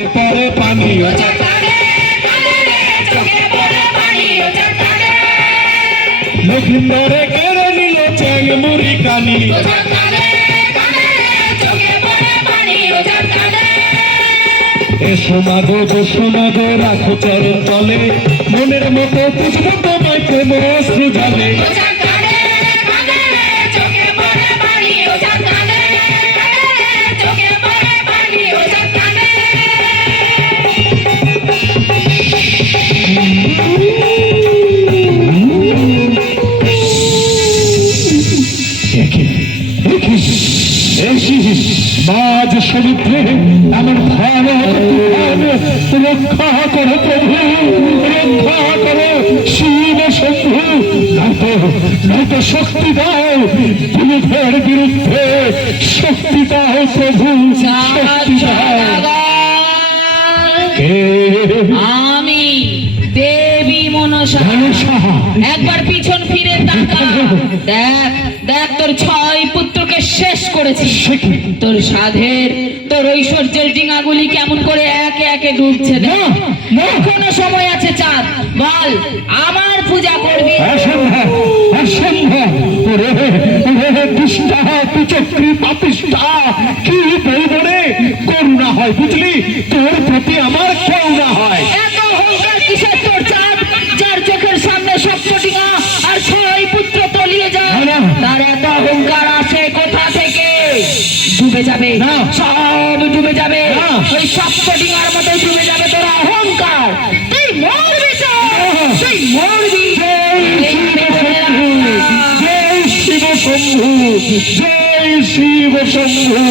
পরে পানি লক্ষিন্দরে কেড়ে নিল চ্যাং মুড়ি কানি এসো মাগো বসো মাগো রাখো চরণ তলে মনের মতো বুঝবো তোমায় প্রেম অশ্রু জালে মাঝ সমুদ্রে এমন ভয়ানক রক্ষা করো প্রভু, রক্ষা করো শিব শম্ভু, নয়তো শক্তি দাও বিরোধের বিরুদ্ধে, শক্তি দাও প্রভু, শক্তি দাও। আমি দেবী মনসা, একবার পিছন ফিরে তাকা, দেখ দেখ তোর 6 পুত্রকে শেষ করেছি। তোর সাধের তোর ঐশ্বর্যের ডিঙাগুলি কেমন করে একে একে ডুবছে। এখনো সময় আছে চাঁদ, বল আমার পূজা করবি? অসম্ভব অসম্ভব, কুচক্রী পাপিষ্ঠা, কি বলবো রে, করুণা হয় বুঝলি, তোর প্রতি আমার করুণা হয়। এত অহংকার কিসের তোর চাঁদ, যার চোখের সামনে 7 ডিঙা আর 6 পুত্র তলিয়ে যায়, তার এত অহংকার আসে কোথা থেকে? ডুবে যাবে, সব ডুবে যাবে, ওই 7 ডিঙার মতো ডুবে যাবে তোর অহংকার। তুই মরবি, তুই মরবি। জয় শিব শম্ভু, জয় শিব শম্ভু।